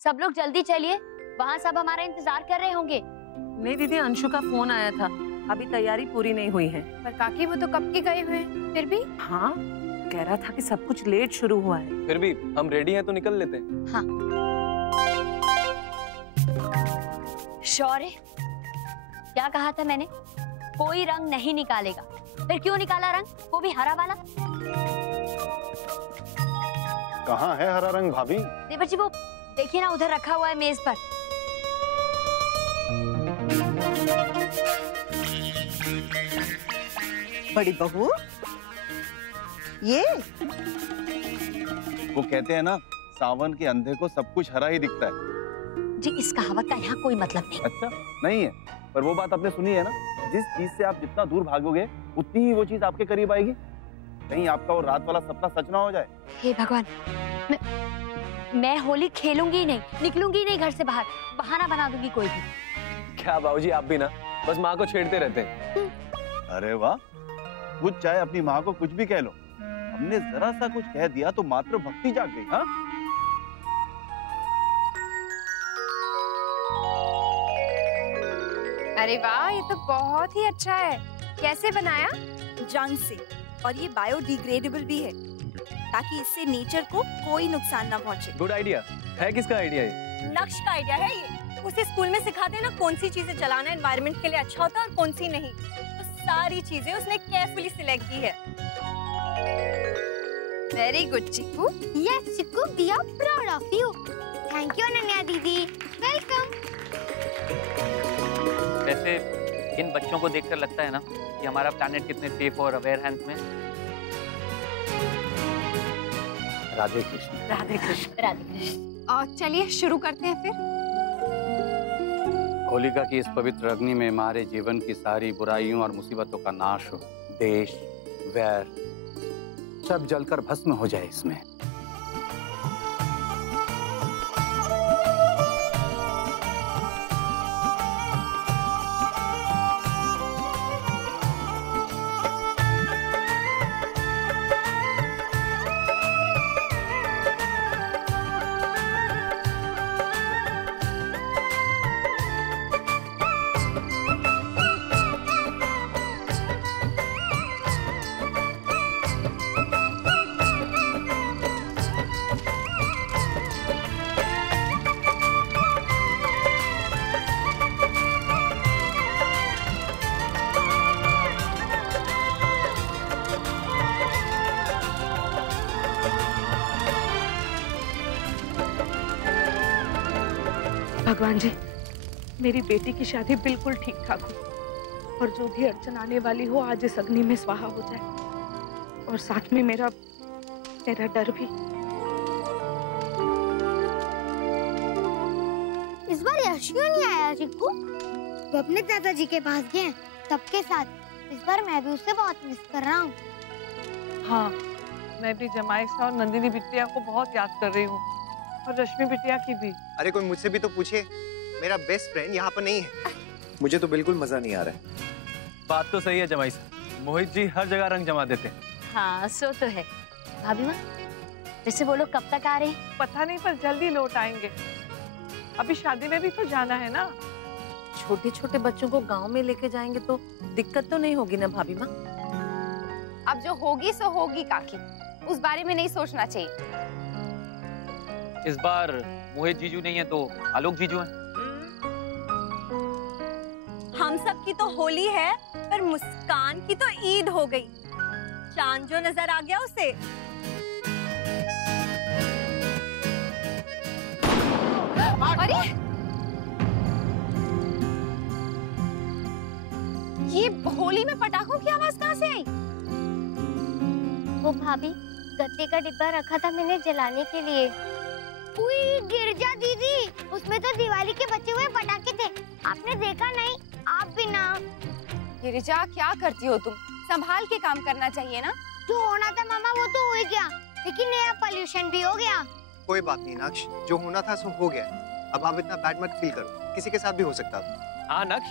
सब लोग जल्दी चलिए, वहाँ सब हमारा इंतजार कर रहे होंगे। नहीं दीदी, अंशु का फोन आया था, अभी तैयारी पूरी नहीं हुई है। पर काकी वो तो कब के गए हुए हैं, फिर भी। हाँ, कह रहा था कि सब कुछ लेट शुरू हुआ है। फिर भी हम रेडी हैं तो निकल लेते हैं। हाँ। शौर्य, क्या कहा था मैंने? कोई रंग नहीं निकालेगा। फिर क्यों निकाला रंग, वो भी हरा वाला? कहाँ है हरा रंग भाभी? देवर जी, वो देखिए ना, उधर रखा हुआ है मेज पर। बड़ी बहू, ये वो कहते हैं ना, सावन के अंधे को सब कुछ हरा ही दिखता है। जी, इस कहावत का यहाँ कोई मतलब नहीं। अच्छा नहीं है, पर वो बात आपने सुनी है ना, जिस चीज से आप जितना दूर भागोगे उतनी ही वो चीज आपके करीब आएगी। कहीं आपका वो रात वाला सपना सच ना हो जाए। हे भगवान, मैं होली खेलूंगी ही नहीं, निकलूंगी ही नहीं घर से बाहर, बहाना बना दूंगी कोई भी। क्या बाबूजी, आप भी ना बस माँ को छेड़ते रहते हैं। अरे वाह, कुछ चाहे अपनी माँ को कुछ भी कह लो, हमने जरा सा कुछ कह दिया तो मात्र भक्ति जाग गई। हाँ, अरे वाह, ये तो बहुत ही अच्छा है। कैसे बनाया? जंग से, और ये बायोडिग्रेडेबल भी है, ताकि इससे नेचर को कोई नुकसान ना पहुंचे। गुड आइडिया है। किसका आइडिया है? नक्श का आइडिया है ये। उसे स्कूल में सिखाते हैं ना कौन सी चीजें चलाना एनवायरनमेंट के लिए अच्छा होता है और कौन सी नहीं। तो सारी चीजें उसने केयरफुली सिलेक्ट की है। Very good Chikku. Yes Chikku, we are proud of you. Thank you Ananya दीदी। वेलकम। वैसे इन बच्चों को देखकर लगता है ना कि हमारा प्लैनेट कितने सेफ और अवेयर हैंड्स में। राधे कृष्ण। राधे कृष्ण। राधे कृष्ण। और चलिए शुरू करते हैं फिर। होलिका की इस पवित्र अग्नि में हमारे जीवन की सारी बुराइयों और मुसीबतों का नाश हो। देश, वैर सब जलकर भस्म हो जाए इसमें। भगवान जी, मेरी बेटी की शादी बिल्कुल ठीक ठाक हो और जो भी अड़चन आने वाली हो आज इस अग्नि में स्वाहा हो जाए, और साथ में मेरा डर भी। इस बार यश क्यों नहीं आया चिक्कू? वो अपने दादाजी के पास गए हैं सबके साथ। इस बार मैं भी उससे बहुत मिस कर रहा हूँ। हाँ, मैं भी जमाई सा और नंदिनी बिटिया को बहुत याद कर रही हूँ, और रश्मि बिटिया की भी। अरे कोई मुझसे भी तो पूछे, मेरा बेस्ट फ्रेंड यहाँ पर नहीं है। मुझे तो बिल्कुल मजा नहीं आ रहा है। बात तो सही है जमाई साहब, मोहित जी हर जगह रंग जमा देते हैं। हाँ, सो तो है। भाभी माँ, वैसे वो लोग कब तक आ रहे हैं? पता नहीं, पर जल्दी लौट आएंगे। अभी शादी में भी तो जाना है ना। छोटे छोटे बच्चों को गांव में लेके जाएंगे तो दिक्कत तो नहीं होगी ना भाभी माँ? अब जो होगी सो होगी काकी, उस बारे में नहीं सोचना चाहिए। इस बार मोहित जीजू नहीं है तो आलोक जीजू हैं। हम सब की तो होली है, पर मुस्कान की तो ईद हो गई। चांद जो नजर आ गया उसे। अरे ये होली में पटाखों की आवाज कहाँ से आई? वो भाभी, गत्ते का डिब्बा रखा था मैंने जलाने के लिए। उई, गिरजा दीदी, उसमें तो दिवाली के बचे हुए पटाखे थे। आपने देखा नहीं? आप भी ना। गिरिजा, क्या करती हो तुम? संभाल के काम करना चाहिए ना। जो होना था मामा वो तो हो ही गया, लेकिन नया पोल्यूशन भी हो गया। कोई बात नहीं नक्श, जो होना था सो हो गया। अब आप इतना बैड मत फील करो, किसी के साथ भी हो सकता था। हाँ नक्श,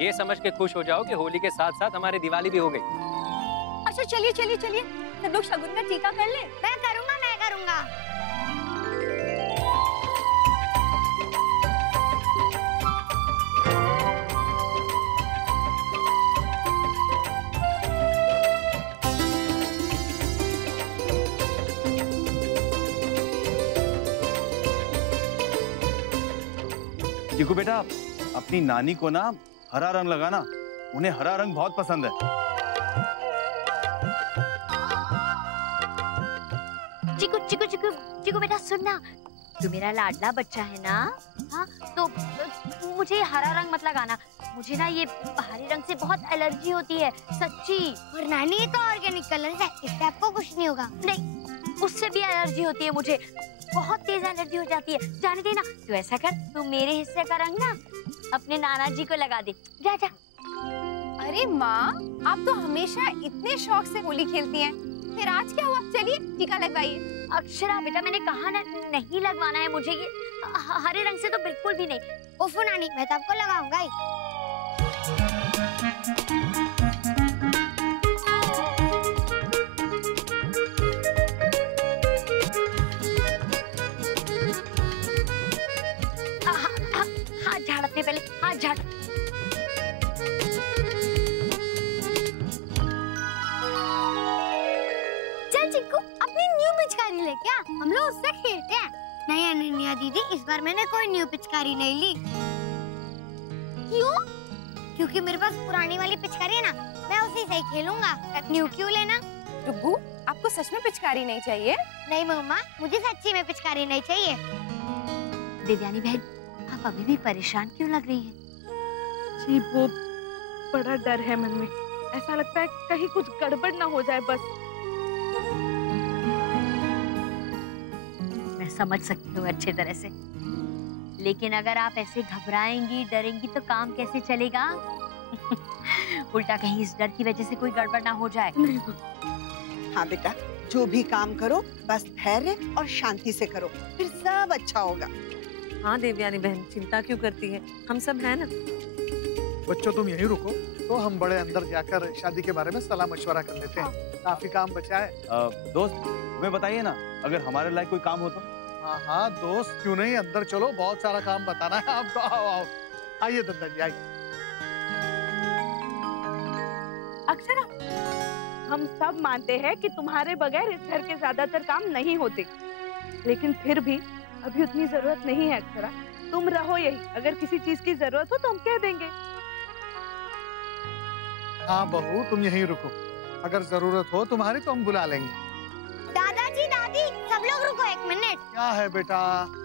ये समझ के खुश हो जाओ कि होली के साथ साथ हमारी दिवाली भी हो गई। अच्छा चलिए चलिए चलिए, सब लोग शगुन का टीका कर ले। मैं करूँगा। चीकू बेटा, अपनी नानी को ना हरा रंग लगाना, उन्हें हरा रंग बहुत पसंद है। चिकू चिकू चिकू चिकू बेटा सुनना, तू मेरा लाडला बच्चा है ना, हाँ तो मुझे हरा रंग मत लगाना। मुझे ना ये हरे रंग से बहुत एलर्जी होती है, सच्ची। और नानी ये तो ऑर्गेनिक कलर है, इससे आपको कुछ नहीं होगा। नहीं, उससे भी एलर्जी होती है मुझे, बहुत तेज एलर्जी हो जाती है। जाने देना, तू ऐसा कर, तू मेरे हिस्से का रंग ना अपने नाना जी को लगा दे। जा जा। अरे माँ, आप तो हमेशा इतने शौक से होली खेलती हैं, फिर आज क्या हुआ? चलिए टीका लगवाइए। अक्षरा बेटा, मैंने कहा ना नहीं लगवाना है मुझे, ये हरे रंग से तो बिल्कुल भी नहीं। उफ नानी, मैं तो आपको लगाऊंगा ही। हाथ झाड़ अपने पहले, हाथ झाड़। चल चिक्कू, अपनी न्यू पिचकारी ले क्या, हम लोग उससे खेलते हैं। नहीं अनन्या दीदी, इस बार मैंने कोई न्यू पिचकारी नहीं ली। क्यों? क्योंकि मेरे पास पुरानी वाली पिचकारी है ना, मैं उसी से ही खेलूंगा। न्यू क्यों लेना? डुग्गू, आपको सच में पिचकारी नहीं चाहिए? नहीं मम्मा, मुझे सच्ची में पिचकारी नहीं चाहिए। देवयानी बहन, आप अभी भी परेशान क्यों लग रही हैं? जी वो बड़ा डर है मन में, ऐसा लगता है कहीं कुछ गड़बड़ ना हो जाए बस। मैं समझ सकती हूँ अच्छे तरह से, लेकिन अगर आप ऐसे घबराएंगी डरेंगी तो काम कैसे चलेगा? उल्टा कहीं इस डर की वजह से कोई गड़बड़ ना हो जाए। हाँ बेटा, जो भी काम करो बस धैर्य और शांति से करो, फिर सब अच्छा होगा। हाँ देवयानी बहन, चिंता क्यों करती है, हम सब हैं ना। बच्चों तुम यहीं रुको, तो हम बड़े अंदर जाकर शादी के बारे में सलाह मशवरा कर लेते हैं। काफी काम बचा है। दोस्त, हमें बताइए ना, अगर हमारे लायक कोई काम हो तो। हाँ हाँ दोस्त, क्यों नहीं, अंदर चलो, बहुत सारा काम बताना है। आप तो आओ आओ, आइए दद्दा जी आइए। अक्षरा, हम सब मानते हैं कि तुम्हारे बगैर इस घर के ज्यादातर काम नहीं होते, लेकिन फिर भी अभी उतनी जरूरत नहीं है। अक्षरा, तुम रहो यही, अगर किसी चीज की जरूरत हो तो हम कह देंगे। हाँ बहू, तुम यहीं रुको, अगर जरूरत हो तुम्हारी तो हम बुला लेंगे। दादाजी दादी, सब लोग रुको एक मिनट। क्या है बेटा?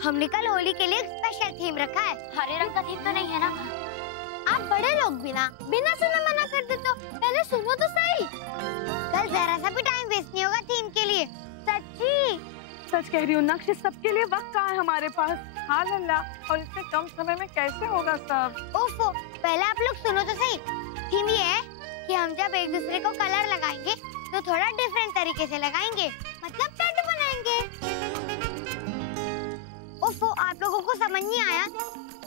हमने कल होली के लिए एक स्पेशल थीम रखा है। हरे रंग का थीम तो नहीं है ना? आप बड़े लोग भी ना बिना सुने मना कर देते हो, पहले सुनो तो सही। कल जरा सा भी टाइम वेस्ट नहीं होगा थीम के लिए, सच्ची। सच कह रही हूँ नक्श, सबके लिए वक्त कहाँ है हमारे पास। हाँ लल्ला, और इतने कम समय में कैसे होगा सब? ओफो, पहले आप लोग सुनो तो सही। थीम ये है कि हम जब एक दूसरे को कलर लगाएंगे तो थोड़ा डिफरेंट तरीके से लगाएंगे, मतलब टैटू बनाएंगे। ओफो, आप लोगों को समझ नहीं आया?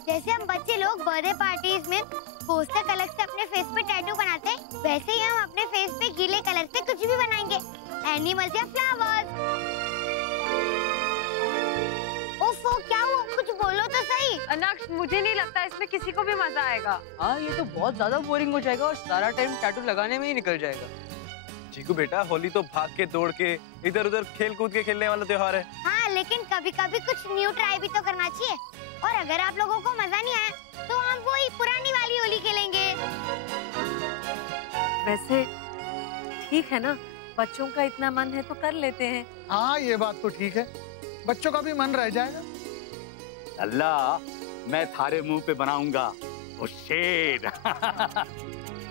जैसे हम बच्चे लोग बर्थडे पार्टीज में पोस्टर कलर से अपने फेस पे टैटू बनाते हैं, वैसे ही हम अपने फेस पे गीले कलर से कुछ भी बनाएंगे, एनिमल्स या फ्लावर्स। ओफो, क्या हुआ? कुछ बोलो तो सही। अनाक्ष, मुझे नहीं लगता इसमें किसी को भी मजा आएगा। हाँ, ये तो बहुत ज्यादा बोरिंग हो जाएगा और सारा टाइम टैटू लगाने में ही निकल जाएगा। चीकू बेटा, होली तो भाग के दौड़ के इधर उधर खेल कूद के खेलने वाला त्योहार है। हाँ, लेकिन कभी कभी कुछ न्यू ट्राई भी तो करना चाहिए। और अगर आप लोगों को मजा नहीं आया तो हम वही पुरानी वाली होली खेलेंगे। वैसे ठीक है ना, बच्चों का इतना मन है तो कर लेते हैं। हाँ ये बात तो ठीक है, बच्चों का भी मन रह जाएगा। अल्लाह, मैं थारे मुंह पे बनाऊंगा वो शेर।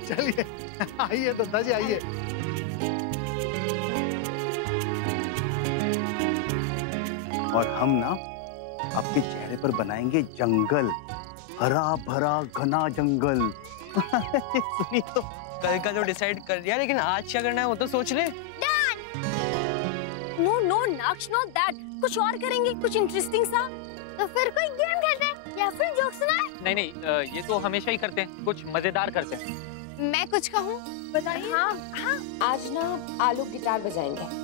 चलिए आइए दद्दा जी आइए। और हम ना आपके चेहरे पर बनाएंगे जंगल, हरा भरा घना जंगल। सुनिए तो, कल का जो डिसाइड कर लिया, लेकिन आज क्या करना है वो तो सोच ले। नो नो नाक्ष, नो दैट, कुछ और करेंगे, कुछ इंटरेस्टिंग सा। तो फिर कोई गेम खेलते हैं या फिर जोक सुनाए? नहीं नहीं, ये तो हमेशा ही करते हैं, कुछ मजेदार करते हैं। मैं कुछ कहूँ? बताइए। हाँ हाँ, आज ना आलोक गिटार बजाएंगे।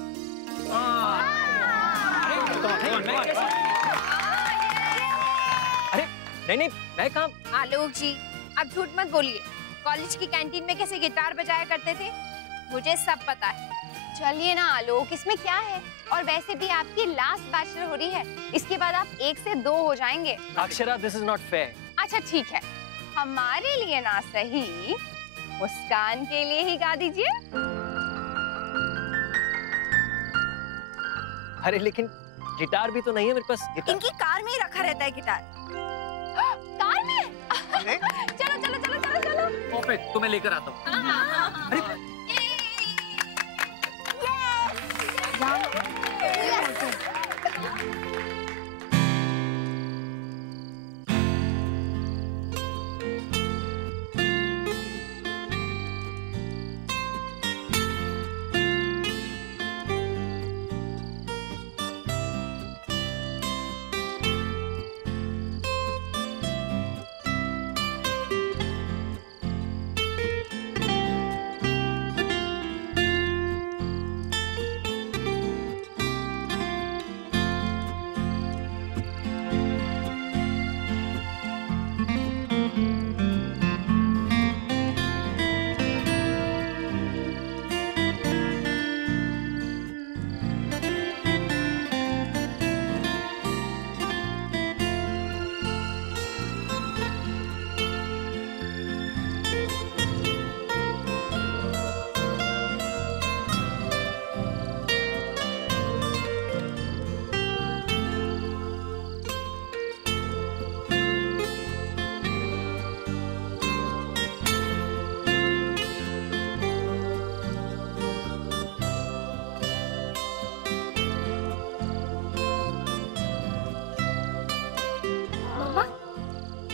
अरे नहीं नहीं, मैं कहाँ? आलोक जी, आप झूठ मत बोलिए। कॉलेज की कैंटीन में कैसे गिटार बजाया करते थे, मुझे सब पता है। चलिए ना आलोक, इसमें क्या है? और वैसे भी आपकी लास्ट बैचलर हो रही है, इसके बाद आप 1 से 2 हो जाएंगे। Akshara, this is not fair. अच्छा ठीक है, हमारे लिए ना सही, मुस्कान के लिए ही गा दीजिए। अरे लेकिन गिटार भी तो नहीं है मेरे पास। गिटार इनकी कार में ही रखा रहता है गिटार। कार में? चलो चलो चलो चलो चलो। परफेक्ट, तो मैं लेकर आता हूँ। अरे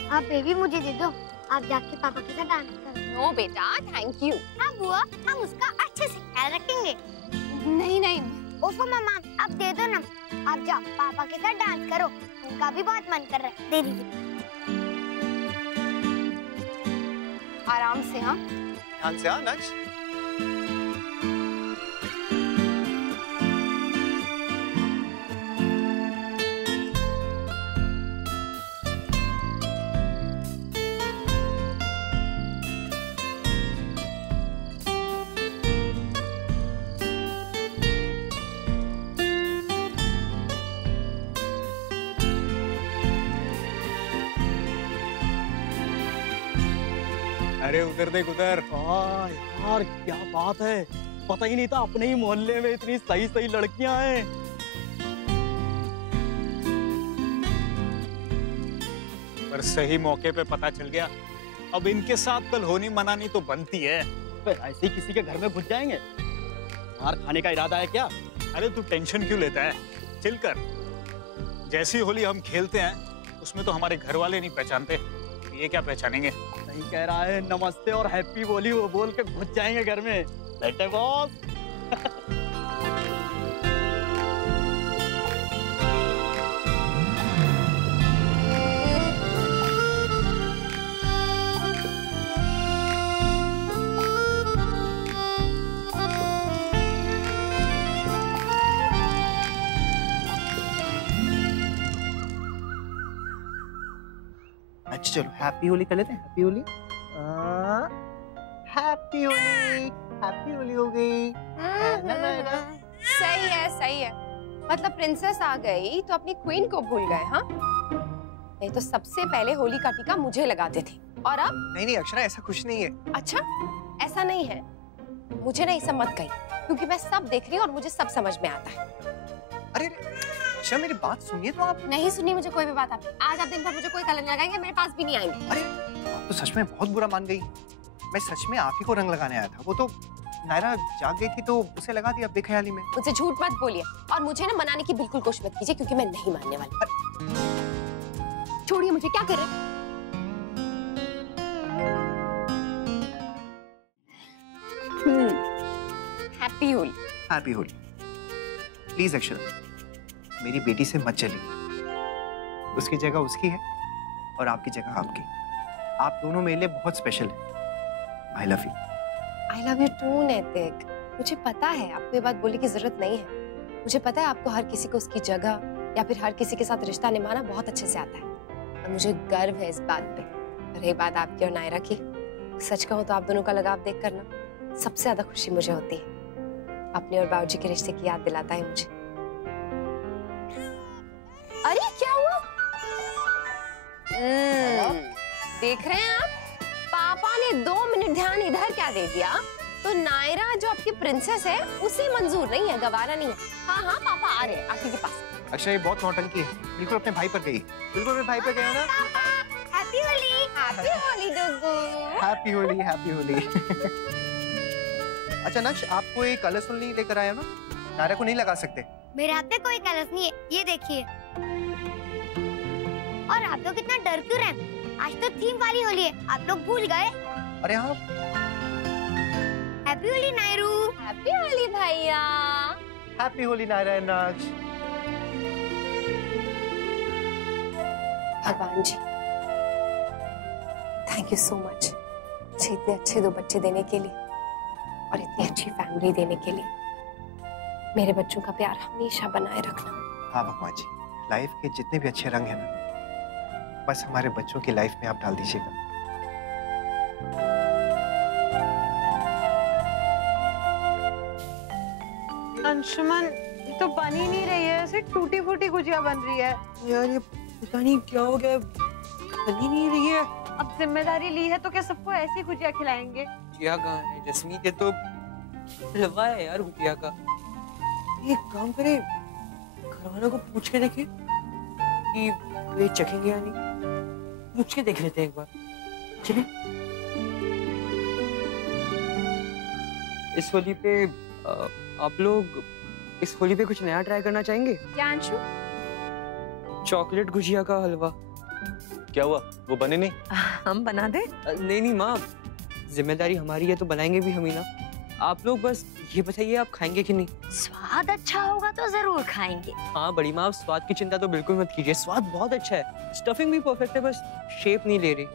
आप बेबी मुझे दे दो, आप जाके पापा के साथ डांस करो। नो बेटा, थैंक यू। हाँ बुआ, हम उसका अच्छे से ख्याल रखेंगे। नहीं नहीं। ओफो मामा, आप दे दो ना, आप जाओ पापा के साथ डांस करो, उनका भी बहुत मन कर रहा है। दे दीजिए। आराम से। हाँ ध्यान से। हाँ नक्श। अरे उधर देख उधर। यार क्या बात है, पता ही नहीं था अपने ही मोहल्ले में इतनी सही सही लड़कियां हैं। पर सही मौके पे पता चल गया, अब इनके साथ कल होनी मनानी तो बनती है। ऐसे ही किसी के घर में घुस जाएंगे? मार खाने का इरादा है क्या? अरे तू टेंशन क्यों लेता है, चिल कर। जैसी होली हम खेलते हैं उसमें तो हमारे घर वाले नहीं पहचानते, ये क्या पहचानेंगे? नहीं कह रहा है नमस्ते और हैप्पी होली वो बोल के घुस जाएंगे घर में। बैठे बॉस। अच्छा चलो हैप्पी होली कर लेते हैं। Happy Holi. Happy Holi. Happy Holi हो गई। सही है सही है। मतलब प्रिंसेस आ गई तो अपनी क्वीन को भूल गए। हाँ, नहीं तो सबसे पहले होली का टीका मुझे लगाते थे, और अब? नहीं नहीं अक्षरा, ऐसा कुछ नहीं है। अच्छा ऐसा नहीं है, मुझे ना ये सब मत कही, क्योंकि मैं सब देख रही हूँ और मुझे सब समझ में आता है। अरे अच्छा मेरी बात सुनिए तो आप। नहीं सुनिए मुझे कोई भी बात। आप आज आप दिन भर मुझे कोई कलर लगाएंगे, मेरे पास भी नहीं आएंगे। अरे आप तो सच में बहुत बुरा मान गई। मैं सच में आप ही को रंग लगाने आया था। वो तो नायरा जाग गई थी तो उसे लगा दिया बेख्याली में। मुझे झूठ मत बोलिए और मुझे ना मनाने की बिल्कुल कोशिश मत कीजिए, क्योंकि मैं नहीं मानने वाली। छोड़िए मुझे, क्या कर रहे हैं? Happy Holi. Happy Holi. Please Akshara, मेरी बेटी से मत चलिए। उसकी जगह उसकी है और आपकी जगह आपकी। आप दोनों मेरे लिए बहुत स्पेशल हैं। I love you. I love you too Naitik. मुझे पता है आपको ये बात बोलने की जरूरत नहीं है। मुझे पता है आपको हर किसी को उसकी जगह या फिर हर किसी के साथ रिश्ता निभाना बहुत अच्छे से आता है, और मुझे गर्व है इस बात पे। और रही बात आपकी और नायरा की, सच कहूँ तो आप दोनों का लगाव देख कर ना सबसे ज्यादा खुशी मुझे होती है। अपने और बाबूजी के रिश्ते की याद दिलाता है मुझे। अरे क्या हुआ? देख रहे हैं आप, पापा ने 2 मिनट ध्यान इधर क्या दे दिया, तो नायरा जो आपकी प्रिंसेस है उसे मंजूर नहीं है, गवारा नहीं है। हाँ हाँ पापा आ रहे हैं आप ही के पास। अक्षय ये बहुत नौटंकी है, बिल्कुल अपने भाई पर गई, बिल्कुल अपने भाई पर गया ना। Happy Holi, happy Holi Dugu. Happy Holi, happy Holi. अच्छा नक्श, आपको एक कलर्स नहीं लेकर आया ना, नायरा को नहीं लगा सकते? मेरे हाथ में कोई कलर्स नहीं है, ये देखिए। और आप लोग इतना डर क्यों रहे? आज तो थीम वाली होली है, आप लोग भूल गए? अरे हाँ। हैप्पी होली नायरू। हैप्पी होली भैया। हैप्पी होली नायरा नक्श। भगवान जी, थैंक यू सो मच मुझे इतने अच्छे 2 बच्चे देने के लिए और इतनी अच्छी फैमिली देने के लिए। मेरे बच्चों का प्यार हमेशा बनाए रखना। हाँ भगवान जी, लाइफ के जितने भी अच्छे रंग हैं ना, बस हमारे बच्चों की लाइफ में आप डाल दीजिएगा। अंशुमन, ये तो बन ही नहीं रही है, ऐसे टूटी फूटी गुजिया बन रही है। यार ये पता नहीं क्या हो गया, बन ही नहीं रही है। अब जिम्मेदारी ली है तो क्या सबको ऐसी गुजिया खिलाएंगे? गुजिया कहाँ है जस्मीन, ये तो हलवा है यार गुजिया का। एक काम करे, घरवालों को पूछ के देखे कि वे चखेंगे या नहीं। पूछ के देख लेते हैं एक बार, चले। इस होली पे आप लोग इस होली पे कुछ नया ट्राई करना चाहेंगे? क्या अंशु? चॉकलेट गुजिया का हलवा। क्या हुआ, वो बने नहीं? हम बना दे? नहीं नहीं माँ, जिम्मेदारी हमारी है तो बनाएंगे भी हम ही ना। आप लोग बस ये बताइए आप खाएंगे कि नहीं? स्वाद अच्छा होगा तो जरूर खाएंगे। हाँ बड़ी माँ, स्वाद की चिंता तो बिल्कुल मत कीजिए, स्वाद बहुत अच्छा है, स्टफिंग भी परफेक्ट है, बस शेप नहीं ले रही।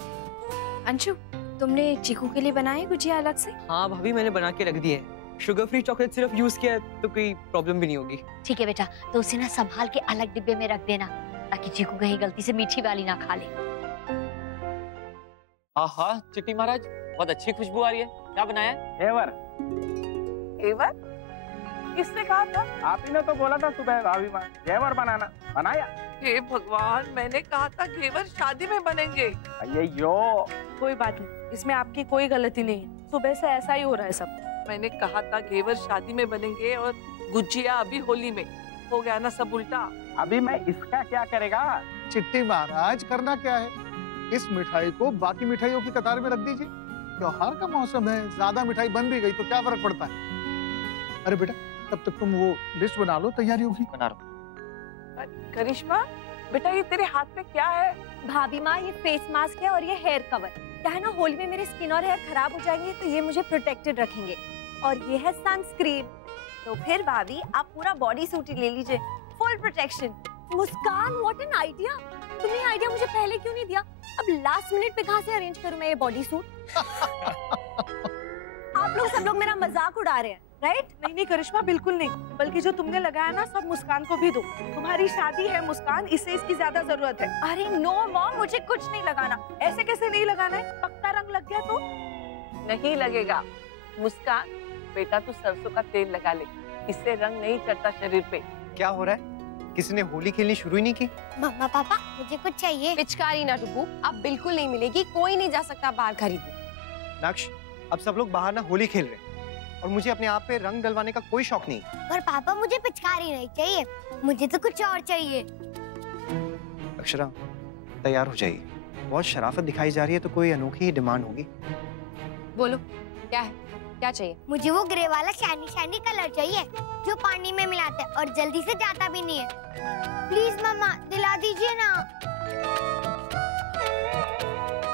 अंशु, तुमने चीकू के लिए बनाए गुजिया अलग से? हाँ भाभी, मैंने बना के रख दिए है। शुगर फ्री चॉकलेट सिर्फ यूज किया है तो कोई प्रॉब्लम भी नहीं होगी। ठीक है बेटा, तो उसे ना संभाल के अलग डिब्बे में रख देना, ताकि चीकू कहीं गलती से मीठी वाली ना खा ले। आहा चिट्टी महाराज, बहुत अच्छी खुशबू आ रही है, क्या बनाया? घेवर। घेवर? किसने कहा था? आप ही ने तो बोला था सुबह भाभी माँ, घेवर बनाना, बनाया? हे भगवान, मैंने कहा था घेवर शादी में बनेंगे। अय्यो। कोई बात नहीं, इसमें आपकी कोई गलती नहीं है, सुबह से ऐसा ही हो रहा है सब। मैंने कहा था घेवर शादी में बनेंगे और गुजिया अभी होली में, हो गया ना सब उल्टा। अभी मैं इसका क्या करेगा? चिट्टी महाराज, करना क्या है, इस मिठाई को बाकी मिठाइयों की कतार में रख दीजिए। त्योहार का मौसम है, ज्यादा मिठाई बन भी गई तो क्या फर्क पड़ता है। अरे बेटा, तब तक तुम वो लिस्ट बना लो, तैयारी होगी। बना रहा हूं। करिश्मा बेटा, ये तेरे हाथ में क्या है? भाभी माँ, ये फेस मास्क है और ये हेयर कवर। क्या है ना, होली में मेरे स्किन और हेयर खराब हो जाएंगे तो ये मुझे प्रोटेक्टेड रखेंगे। और ये है सनस्क्रीन। तो फिर भाभी आप पूरा बॉडी सूट ही ले लीजिए, full protection. Muskan, what an idea! तुमने ये आइडिया मुझे पहले क्यों नहीं दिया? अब लास्ट मिनट पे कहाँ से अरेंज करूं मैं ये बॉडी सूट? आप लोग सब लोग मेरा मजाक उड़ा रहे हैं, राइट? नहीं करिश्मा, बिल्कुल नहीं, बल्कि जो तुमने लगाया ना सब मुस्कान को भी दो। तुम्हारी शादी है मुस्कान, इससे इसकी ज्यादा जरूरत है। अरे नो मॉम, मुझे कुछ नहीं लगाना। ऐसे कैसे नहीं लगाना है? पक्का रंग लग गया तो? नहीं लगेगा। मुस्कान बेटा, तू सरसों का तेल लगा ले, इससे रंग नहीं चढ़ता शरीर पे। क्या हो रहा है? किसी ने होली खेलनी शुरू ही नहीं की? मम्मा पापा, मुझे कुछ चाहिए। पिचकारी ना डुबू, अब बिल्कुल नहीं मिलेगी, कोई नहीं जा सकता बाहर खरीदने। नक्श, अब सब लोग बाहर ना होली खेल रहे हैं और मुझे अपने आप पे रंग डलवाने का कोई शौक नहीं। पर पापा, मुझे पिचकारी नहीं चाहिए, मुझे तो कुछ और चाहिए। अक्षरा, तैयार हो जाइए, बहुत शराफत दिखाई जा रही है तो कोई अनोखी ही डिमांड होगी। बोलो क्या है, क्या चाहिए? मुझे वो ग्रे वाला शाइनी शाइनी कलर चाहिए जो पानी में मिलाते हैं और जल्दी से जाता भी नहीं है। प्लीज मम्मा, दिला दीजिए ना।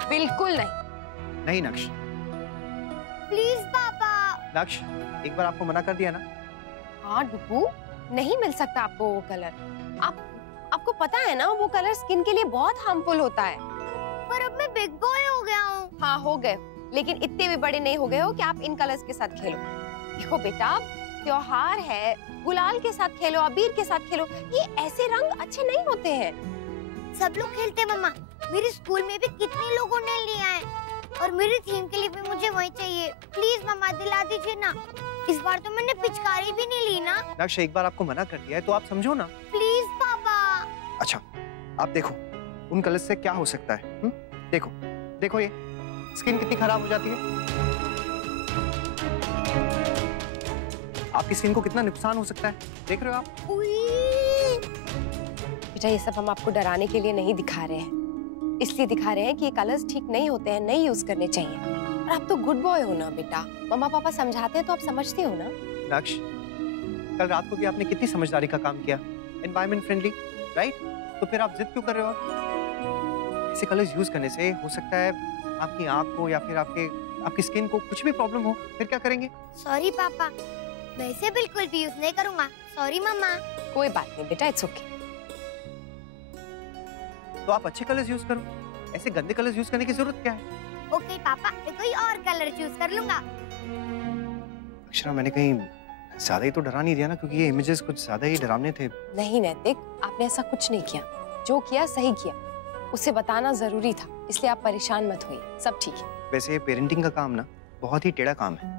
बिल्कुल नहीं। नहीं नक्श। प्लीज पापा। नक्श, एक बार आपको मना कर दिया ना। हाँ डुबू, नहीं मिल सकता आपको वो कलर। आपको पता है ना वो कलर स्किन के लिए बहुत हार्मफुल होता है। पर अब मैं बिग बॉय हो गया हूँ। हाँ हो गए, लेकिन इतने भी बड़े नहीं हो गए हो कि आप इन कलर्स के साथ खेलो। देखो बेटा, त्योहार है, गुलाल के साथ खेलो, अबीर के साथ खेलो, ये ऐसे रंग अच्छे नहीं होते हैं। सब लोग खेलते मम्मा, मेरे स्कूल में भी कितने लोगों ने लिया है और मेरी थीम के लिए भी मुझे वही चाहिए। प्लीज मम्मा, दिला दीजिए ना। इस बार तो मैंने पिचकारी भी नहीं ली ना। नक्श, एक बार आपको मना कर दिया है तो आप समझो ना। प्लीज पापा। अच्छा, आप देखो उन कलर से क्या हो सकता है। देखो, देखो ये स्किन कितनी खराब हो जाती है। आपकी स्किन को कितना नुकसान हो सकता है, देख रहे हो आप? बेटा ये सब हम आपको डराने के लिए नहीं दिखा रहे हैं, इसलिए दिखा रहे हैं कि ये कलर्स ठीक नहीं होते हैं, नहीं यूज करने चाहिए। और आप तो गुड बॉय हो ना बेटा, मम्मा पापा समझाते हैं तो आप समझते हो ना। नक्श, कल रात को भी आपने कितनी समझदारी का काम किया, एनवायरमेंट फ्रेंडली, राइट? तो फिर आप जिद क्यों कर रहे हो? ऐसे कलर्स यूज करने से हो सकता है आपकी आंख को या फिर आपकी स्किन को कुछ भी प्रॉब्लम हो, फिर क्या करेंगे? सॉरी पापा, मैं इसे बिल्कुल भी यूज नहीं करूंगा। सॉरी मम्मा। कोई बात नहीं बेटा, इट्स ओके। तो आप अच्छे कलर्स यूज करो, ऐसे गंदे कलर्स यूज करने की जरूरत क्या है? ओके पापा, मैं कोई और कलर चूज कर लूंगा। अक्षरा, मैंने कहीं ज्यादा ही तो डरा नहीं दिया ना, क्योंकि ये इमेजेस कुछ ज्यादा ही डरावने थे। नहीं नैतिक, आपने ऐसा कुछ नहीं किया, जो किया सही किया, उसे बताना जरूरी था, इसलिए आप परेशान मत होइए, सब ठीक है। वैसे ये पेरेंटिंग का काम ना बहुत ही टेढ़ा काम है।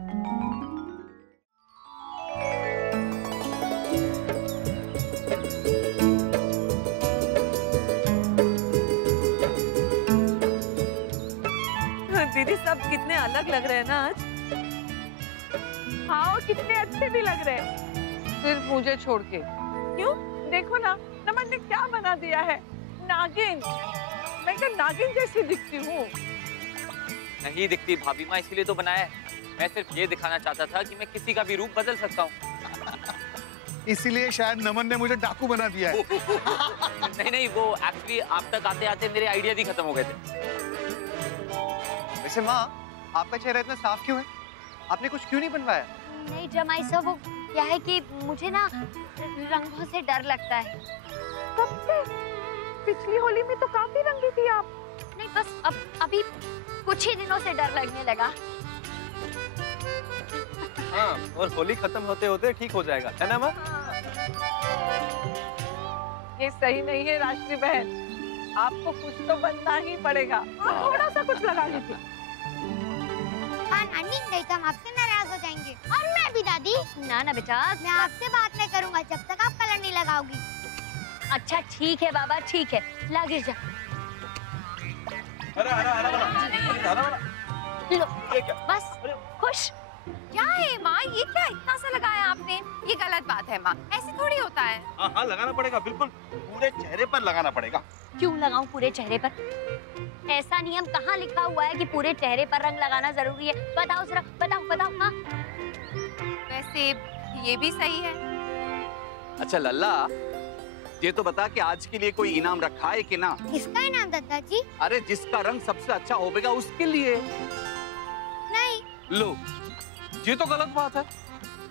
दीदी सब कितने अलग लग रहे हैं ना आज। हाँ, और कितने अच्छे भी लग रहे हैं। सिर्फ मुझे छोड़ के। क्यों? देखो ना, नमन ने क्या बना दिया है, नागिन। मैं क्या नागिन जैसी दिखती हूँ? नहीं दिखती भाभी माँ, इसीलिए तो बनाया है। मैं सिर्फ ये दिखाना चाहता था कि मैं किसी का भी रूप बदल सकता हूँ। इसीलिए शायद नमन ने मुझे डाकू बना दिया है। नहीं, वो एक्चुअली आप तक आते आते मेरे आइडिया ही खत्म हो गए थे। वैसे माँ, आपका चेहरा इतना साफ क्यों है? आपने कुछ क्यों नहीं बनवाया? नहीं जमाई साहब, वो क्या है कि मुझे ना रंगों से डर लगता है। कब से? पिछली होली में तो काफी रंगी थी आप। नहीं, बस अभी कुछ ही दिनों से डर लगने लगा। हाँ, और होली खत्म होते होते ठीक हो जाएगा, है ना माँ? ये सही नहीं है राशि बहन, आपको कुछ तो बनना ही पड़ेगा। थोड़ा सा कुछ लगा लीजिए। नानी, नहीं तो हम आपसे नाराज हो जाएंगे। और मैं भी दादी। ना बेटा, मैं आपसे बात नहीं करूंगा जब तक आप कलर नहीं लगाओगी। अच्छा ठीक है बाबा, ठीक है, ला गिर जा। लो, बस खुश। क्या है माँ, ये क्या इतना सा लगाया आपने? ये गलत बात है माँ, ऐसे थोड़ी होता है। हाँ, लगाना पड़ेगा, बिल्कुल पूरे चेहरे पर लगाना पड़ेगा। क्यों लगाऊं पूरे चेहरे पर? ऐसा नियम कहाँ लिखा हुआ है कि पूरे चेहरे पर रंग लगाना जरूरी है? बताओ जरा, बताओ। हाँ, वैसे ये भी सही है। अच्छा लल्ला, ये तो बता कि आज के लिए कोई इनाम रखा है कि ना? किसका इनाम दादाजी? अरे जिसका रंग सबसे अच्छा होगा उसके लिए। नहीं। लो, ये तो गलत बात है।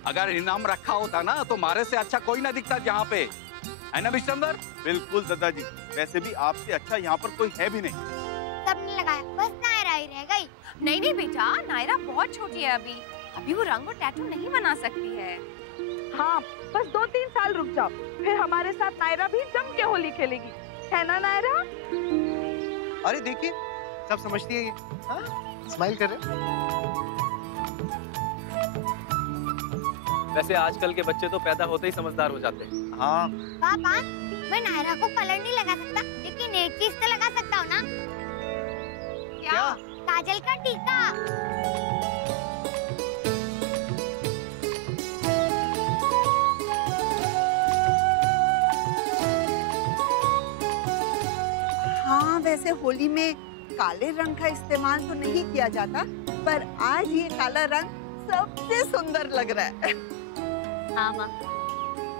अगर इनाम रखा होता ना तो मारे से अच्छा कोई ना दिखता यहाँ पे, है ना विश्वंभर? बिल्कुल दादाजी, वैसे भी आपसे अच्छा यहाँ पर कोई है भी नहीं। सबने लगाया, बस नायरा ही रह गई। नहीं बेटा, नायरा बहुत छोटी है अभी वो रंग और टैटू नहीं बना सकती है। हाँ, बस 2-3 साल रुक जाओ, फिर हमारे साथ नायरा भी जम के होली खेलेगी, है ना नायरा? अरे देखिए, सब समझती है ये। हाँ? स्माइल कर रहे। वैसे आजकल के बच्चे तो पैदा होते ही समझदार हो जाते हैं। हाँ। पापा, मैं नायरा को कलर नहीं लगा सकता, लेकिन एक चीज तो लगा सकता हूँ ना। क्या? काजल का टीका। हाँ, वैसे होली में काले रंग का इस्तेमाल तो नहीं किया जाता, पर आज ये काला रंग सबसे सुंदर लग रहा है। हाँ माँ,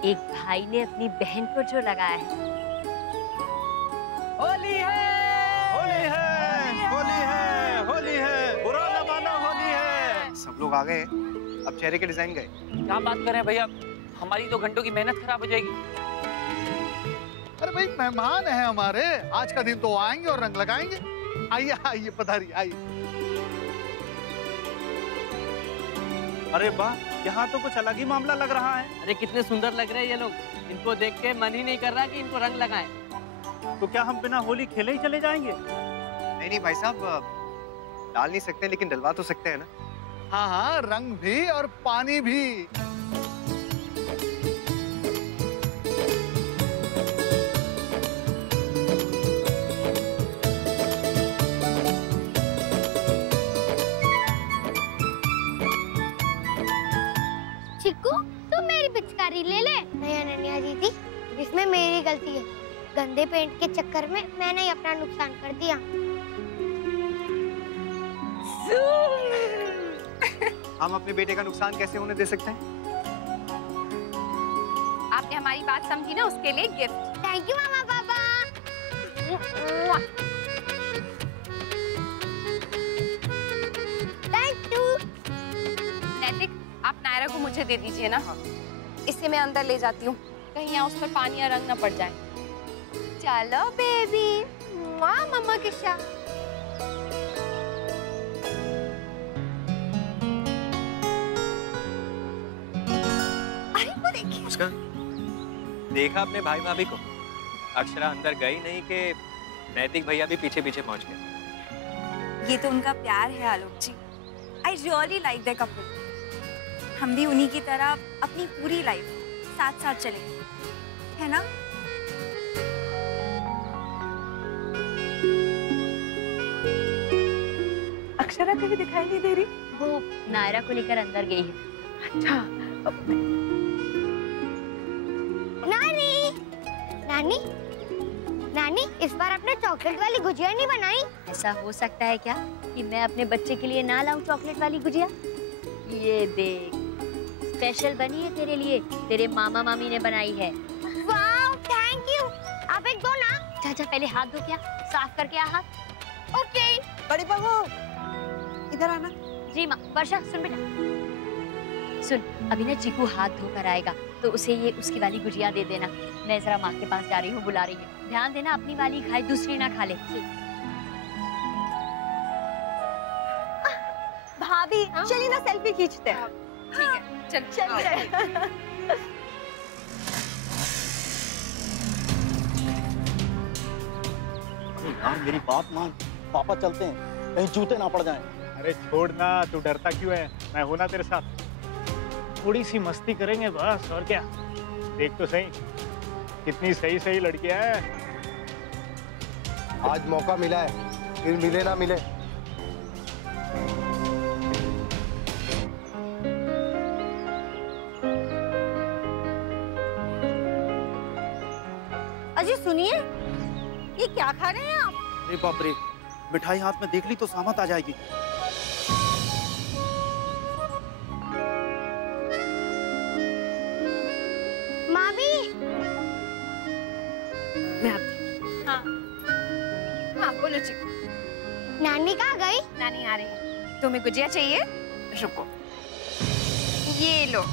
एक भाई ने अपनी बहन को जो लगाया है। होली है, होली है, होली है, होली है, बुरा न मानो होली है। सब लोग आ गए, अब चेहरे के डिजाइन गए। क्या बात कर रहे हैं भैया, हमारी 2 घंटों की मेहनत खराब हो जाएगी। अरे भाई, मेहमान है हमारे, आज का दिन तो आएंगे और रंग लगाएंगे। आइए पधारिए, आइए। अरे वाह, यहाँ तो कुछ अलग ही मामला लग रहा है। अरे कितने सुंदर लग रहे हैं ये लोग, इनको देख के मन ही नहीं कर रहा कि इनको रंग लगाएं। तो क्या हम बिना होली खेले ही चले जाएंगे? नहीं भाई साहब, डाल नहीं सकते लेकिन डलवा तो सकते हैं ना। हाँ, रंग भी और पानी भी। पेंट के चक्कर में मैंने ही अपना नुकसान कर दिया। हम अपने बेटे का नुकसान कैसे होने दे सकते हैं? आपने हमारी बात समझी ना, उसके लिए गिफ्ट। थैंक यू मामा पापा। Thank you. नैतिक, आप नायरा को मुझे दे दीजिए ना। इसे मैं अंदर ले जाती हूँ, कहीं यहाँ उस पर पानी या रंग ना पड़ जाए। चलो बेबी, मम्मा के साथ। मुस्कान, देखा अपने भाई भाभी को? अक्षरा अंदर गई नहीं कि नैतिक भैया भी पीछे पीछे पहुंच गए। ये तो उनका प्यार है Alok ji. I really like the couple. हम भी उन्हीं की तरह अपनी पूरी लाइफ साथ साथ चलेंगे, है ना? अक्षरा कहीं दिखाई नहीं दे रही। वो नायरा को लेकर अंदर गई है। अच्छा। नानी, नानी, नानी, इस बार आपने चॉकलेट वाली गुजिया नहीं बनाई? ऐसा हो सकता है क्या कि मैं अपने बच्चे के लिए ना लाऊं चॉकलेट वाली गुजिया? ये देख, स्पेशल बनी है तेरे लिए, तेरे मामा मामी ने बनाई है। Wow, thank you. आप एक दो ना। चाचा पहले हाथ धो, क्या साफ करके आ हाथ। ओके। बड़ी बहू, इधर आना। जी माँ। वर्षा सुन बेटा, सुन, अभी ना चीकू हाथ धोकर आएगा तो उसे ये उसकी वाली गुजिया दे देना। मैं जरा माँ के पास जा रही हूँ, बुला रही हूँ। ध्यान देना, अपनी वाली खाए, दूसरी ना खा ले। भाभी, चलिए ना सेल्फी खींचते हैं। ठीक है, चल। यार मेरी बात मान, पापा चलते हैं, कहीं जूते ना पड़ जाएं। अरे छोड़ ना, तू डरता क्यों है? मैं हूं ना तेरे साथ। थोड़ी सी मस्ती करेंगे बस, और क्या। देख तो सही कितनी सही सही लड़कियां हैं। आज मौका मिला है, फिर मिले ना मिले। अजी सुनिए, ये क्या खा रहे हैं आप? अरे बाप रे, मिठाई हाथ में देख ली तो सामत आ जाएगी। मामी, हाँ हाँ, बोलो चिकू। नानी कहाँ गई? नानी आ रही है। तुम्हें गुजिया चाहिए? रुको, ये लो।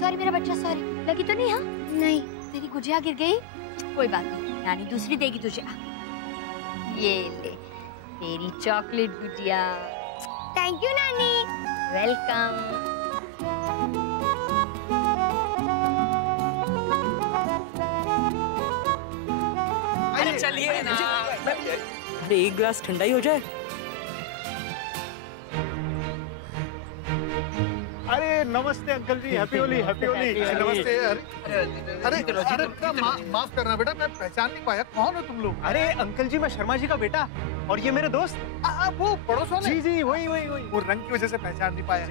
सॉरी मेरा बच्चा, सॉरी। लगी तो नहीं? हाँ नहीं। तेरी गुजिया गिर गई? कोई बात नहीं, नानी दूसरी देगी तुझे। ये ले तेरी चॉकलेट गुजिया। थैंक यू नानी। वेलकम। अरे चलिए ना। अरे एक गिलास ठंडा ही हो जाए। अरे नमस्ते अंकल जी, हैप्पी होली, हैप्पी होली। नमस्ते। अरे माफ करना बेटा, मैं पहचान नहीं पाया, कौन हो तुम लोग? अरे अंकल जी, मैं शर्मा जी का बेटा, और ये मेरे दोस्त। वो पड़ोस वाले? जी जी, वही वही वही। वो रंग की वजह से पहचान नहीं पाया।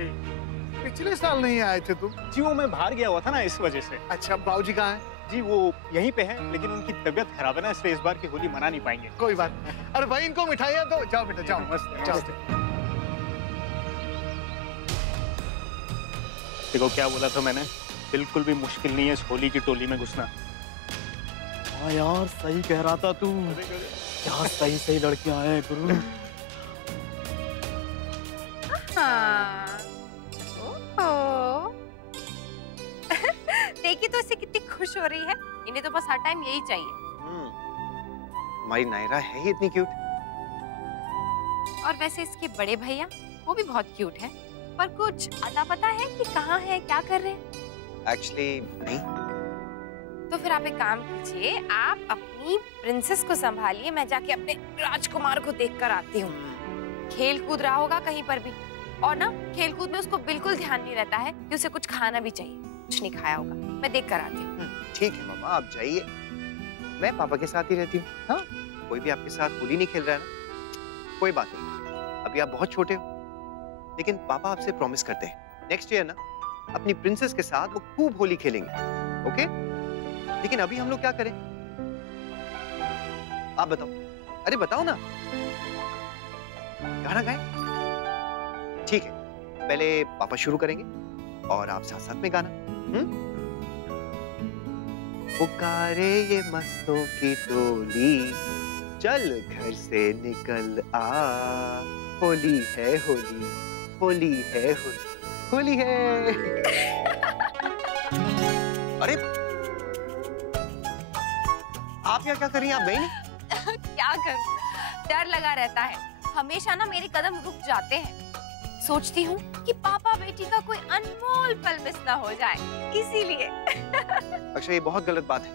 पिछले साल नहीं आए थे तुम? जी वो मैं बाहर गया हुआ था ना, इस वजह से। अच्छा, बाबूजी कहाँ हैं? जी वो यहीं पे हैं, लेकिन उनकी तबीयत खराब है ना, इसलिए इस बार की होली मना नहीं पाएंगे। कोई बात नहीं। अरे भाई, इनको मिठाइयाँ दो। जाओ बेटा, जाओ। नमस्ते। देखो क्या बोला था मैंने, बिल्कुल भी मुश्किल नहीं है इस होली की टोली में घुसना। हाँ यार, सही कह रहा था तू। क्या सही सही लड़कियां हैं गुरु। देखिए तो इसे कितनी खुश हो रही है। इन्हें तो बस हर टाइम यही चाहिए। हमारी नायरा है ही इतनी क्यूट। और वैसे इसके बड़े भैया, वो भी बहुत क्यूट है, पर कुछ अता पता है कि कहाँ है, क्या कर रहे हैं? एक्चुअली नहीं। तो फिर आप एक काम कीजिए, आप अपनी प्रिंसेस को संभालिए, मैं जाके अपने राजकुमार को देख कर आती हूँ। खेल कूद रहा होगा कहीं पर भी, और ना खेल कूद में उसको बिल्कुल ध्यान नहीं रहता है कि उसे कुछ खाना भी चाहिए। कुछ नहीं खाया होगा, मैं देख कर आती हूँ। ठीक है मामा, आप जाइए, मैं पापा के साथ ही रहती हूँ। हाँ, कोई भी आपके साथ होली नहीं खेल रहा है ना? कोई बात नहीं, अभी आप बहुत छोटे हो, लेकिन पापा आपसे प्रॉमिस करते हैं नेक्स्ट ईयर ना अपनी प्रिंसेस के साथ वो खूब होली खेलेंगे, ओके? लेकिन अभी हम लोग क्या करें? आप बताओ, अरे बताओ ना। गाना गाएं? ठीक है, पहले पापा शुरू करेंगे और आप साथ साथ में गाना। पुकारे ये मस्तों की टोली, चल घर से निकल आ, होली है होली, होली है होली, होली है। अरे आप क्या कर रही हैं? आप गई नहीं? क्या करूं, डर लगा रहता है, हमेशा ना मेरे कदम रुक जाते हैं। सोचती हूँ कि पापा बेटी का कोई अनमोल पल मिस ना हो जाए, इसीलिए। अच्छा, ये बहुत गलत बात है,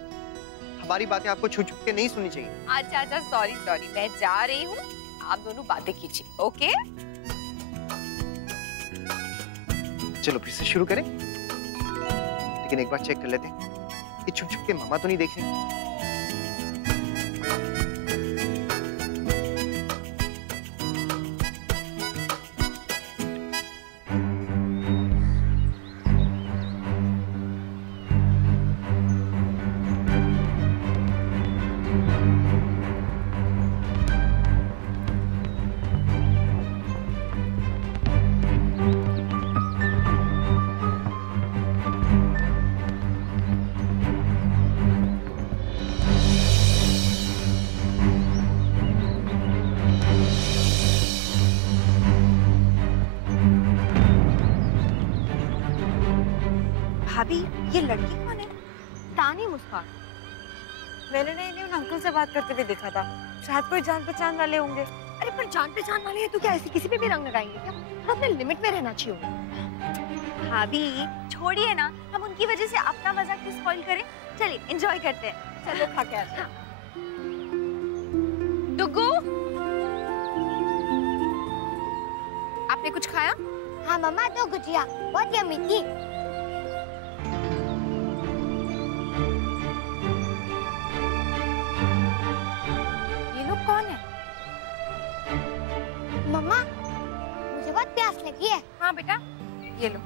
हमारी बातें आपको छुप छुप के नहीं सुननी चाहिए। अच्छा अच्छा, सॉरी सॉरी, मैं जा रही हूँ, आप दोनों बातें कीजिए, ओके? चलो फिर से शुरू करें, लेकिन एक बार चेक कर लेते हैं कि छुप छुप के मामा तो नहीं देख रहे। भाभी, ये लड़की कौन है? तानी मुस्कान। मैंने ना इन्हें उन अंकल से बात करते हुए देखा था, शायद कोई जान पहचान वाले होंगे। अरे पर जान पहचान वाले हैं तो क्या ऐसे किसी पे भी रंग लगाएंगे क्या? थोड़ा अपने लिमिट में रहना चाहिए। भाभी छोड़िए ना, हम उनकी वजह से अपना मजाक क्यों स्पॉइल करें? चलिए एंजॉय करते हैं। चलो खा के आते हैं। डुगू, आपने कुछ खाया? हाँ मम्मा, तो गुजिया बहुत यम्मी थी। कौन है? मम्मा, मुझे बहुत प्यास लगी है। हाँ बेटा, ये लो।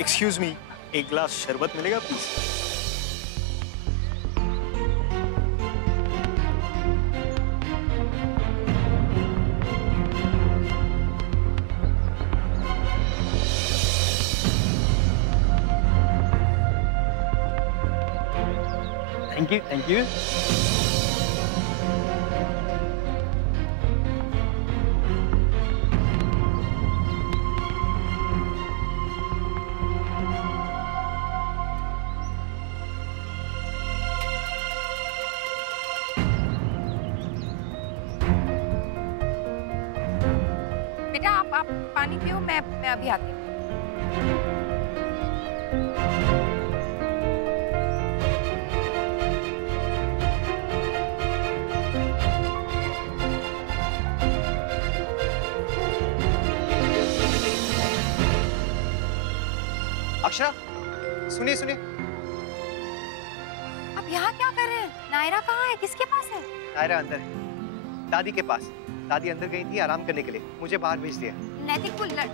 एक्सक्यूज मी, एक ग्लास शरबत मिलेगा please? Thank you, thank you. बेटा आप पानी पियो, मैं अभी आती हूँ। अक्षरा, सुनिए सुनिए। आप यहाँ क्या कर रहे हैं? नायरा कहाँ है? किसके पास है? नायरा अंदर है, दादी के पास। दादी अंदर गई थी आराम करने के लिए, मुझे बाहर भेज दिया। नैतिक कुल्लड़।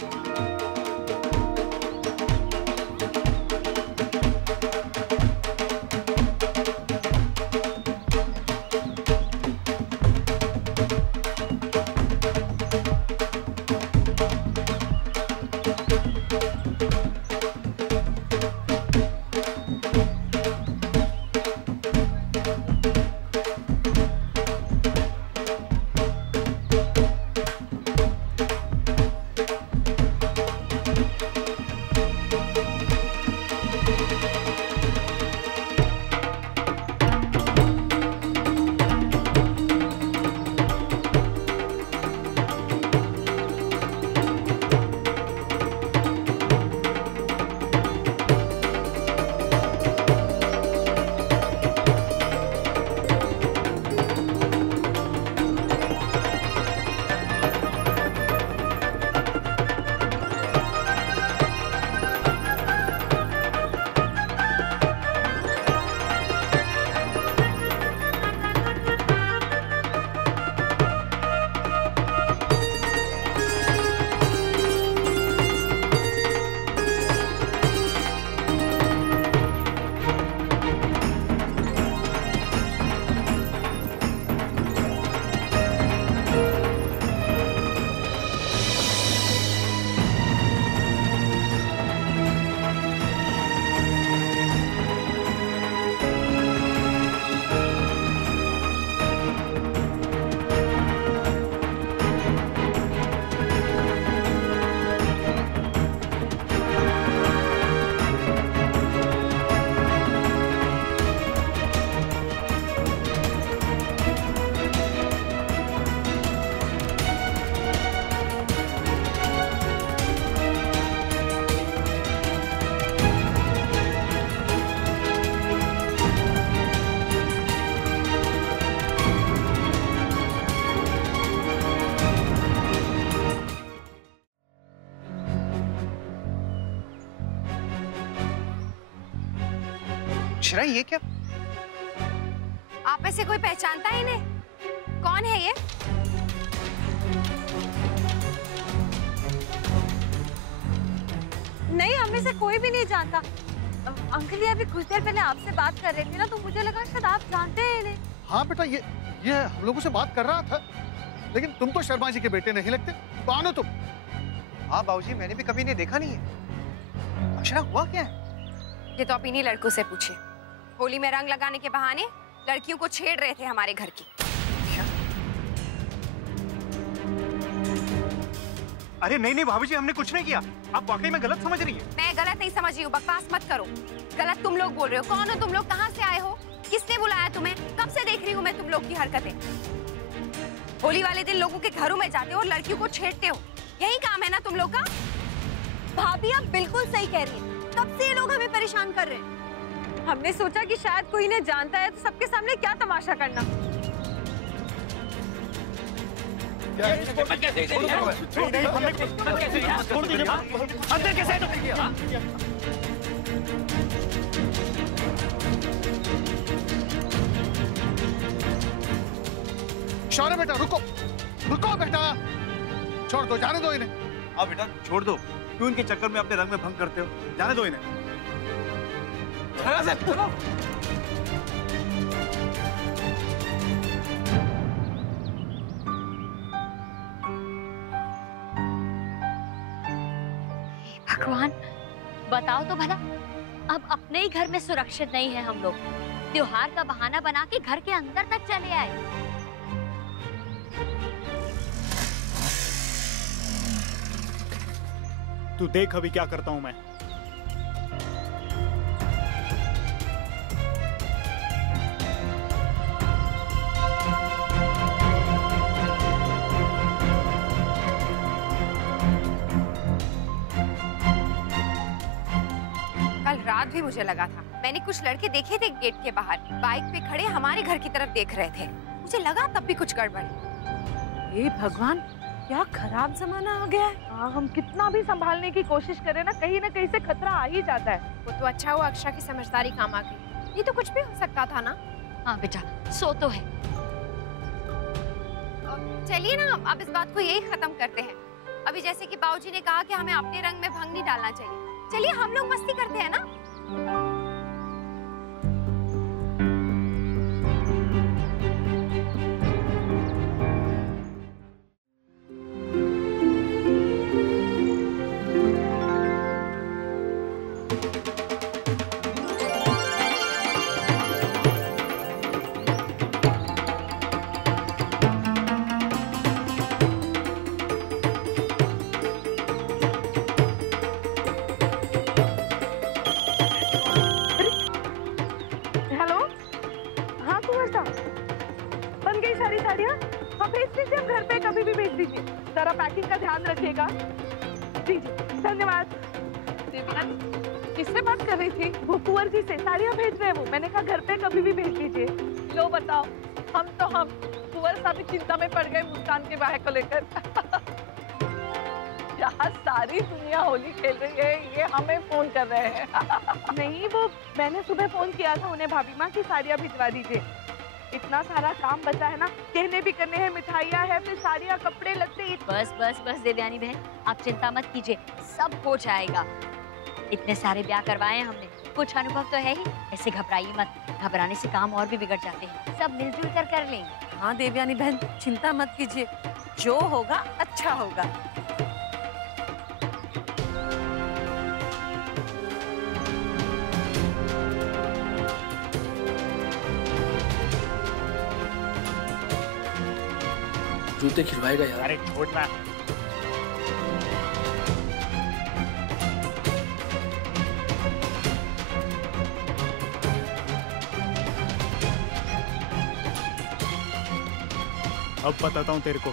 अक्षरा ये क्या? आप में से कोई पहचानता है इन्हें? कौन है ये? नहीं, हमें से कोई भी नहीं जानता। अंकल ये अभी कुछ देर पहले आपसे बात कर रहे थे ना, तो मुझे लगा शायद आप जानते हैं इन्हें। हाँ बेटा, ये हम लोगों से बात कर रहा था, लेकिन तुम तो शर्मा जी के बेटे नहीं लगते। कौन हो तुम? हाँ बाबूजी, मैंने भी कभी इन्हें देखा नहीं है। अक्षरा हुआ क्या है? ये तो आप इन्हीं लड़कों से पूछिए। होली में रंग लगाने के बहाने लड़कियों को छेड़ रहे थे हमारे घर की। अरे नहीं नहीं भाभी जी, हमने कुछ नहीं किया। आप वाकई में गलत समझ रही हैं। मैं गलत नहीं समझ रही हूँ, बकवास मत करो। गलत तुम लोग बोल रहे हो। कौन हो तुम लोग? कहाँ से आए हो? किसने बुलाया तुम्हें? कब से देख रही हूँ मैं तुम लोग की हरकतें। होली वाले दिन लोगों के घरों में जाते हो और लड़कियों को छेड़ते हो, यही काम है ना तुम लोग का? भाभी आप बिल्कुल सही कह रही हैं। कब से ये लोग हमें परेशान कर रहे हैं। हमने सोचा कि शायद कोई इन्हें जानता है, तो सबके सामने क्या तमाशा करना। शौर्य बेटा रुको, रुको बेटा, छोड़ दो, जाने दो इन्हें। हाँ बेटा छोड़ दो, क्यों इनके चक्कर में अपने रंग में भंग करते हो? जाने दो इन्हें। चलो। भगवान, बताओ तो भला, अब अपने ही घर में सुरक्षित नहीं है हम लोग। त्योहार का बहाना बना के घर के अंदर तक चले आए। तू देख अभी क्या करता हूं मैं। कल रात भी मुझे लगा था, मैंने कुछ लड़के देखे थे गेट के बाहर, बाइक पे खड़े हमारे घर की तरफ देख रहे थे। मुझे लगा तब भी कुछ गड़बड़ है। हे भगवान, क्या खराब जमाना आ गया है। हाँ, हम कितना भी संभालने की कोशिश करें ना कहीं से खतरा आ ही जाता है। वो तो अच्छा हुआ अक्षरा की समझदारी काम आ गई, ये तो कुछ भी हो सकता था ना। हाँ बेटा, सो तो है। चलिए ना, अब इस बात को यही खत्म करते हैं। अभी जैसे कि बाबूजी ने कहा कि हमें अपने रंग में भंग नहीं डालना चाहिए, चलिए हम लोग मस्ती करते हैं ना। जरा पैकिंग का ध्यान रखिएगा। जी जी धन्यवाद। किससे बात कर रही थी? वो कुंवर जी से। साड़ियाँ भेज रहे हैं वो। मैंने कहा घर पे कभी भी भेज दीजिए। लो बताओ, हम कुंवर साहब चिंता में पड़ गए मुस्कान के ब्याह को लेकर। यहाँ सारी दुनिया होली खेल रही है, ये हमें फोन कर रहे हैं। नहीं, वो मैंने सुबह फोन किया था उन्हें, भाभी माँ की साड़ियाँ भिजवा दीजिए। इतना सारा काम बचा है ना, कहने भी करने हैं, मिठाइयाँ है, फिर साड़ियाँ, कपड़े लगते। बस बस बस देवयानी बहन, आप चिंता मत कीजिए, सब हो जाएगा। इतने सारे ब्याह करवाए हैं हमने, कुछ अनुभव तो है ही। ऐसे घबराइए मत, घबराने से काम और भी बिगड़ जाते हैं। सब मिलजुल कर लेंगे। हाँ देवयानी बहन, चिंता मत कीजिए, जो होगा अच्छा होगा। जूते खिलवाएगा यार। अरे छोड़ना। अब बताता हूँ तेरे को।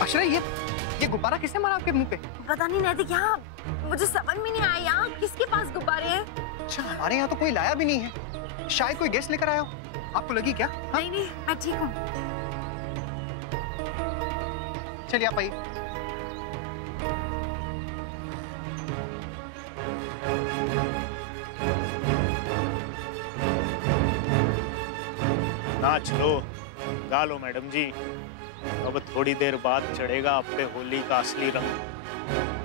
अक्षरा, ये गुब्बारा किसने मारा आपके मुंह पे? पता नहीं नैतिक, यहाँ मुझे समझ में नहीं आया यहाँ किसके पास गुब्बारे हैं। अच्छा, हमारे यहाँ तो कोई लाया भी नहीं है, शायद कोई गेस्ट लेकर आया हो। आपको लगी क्या? नहीं नहीं, मैं ठीक हूँ। चलिए आप आइए। नाच लो, गा लो मैडम जी। अब थोड़ी देर बाद चढ़ेगा आप पे होली का असली रंग।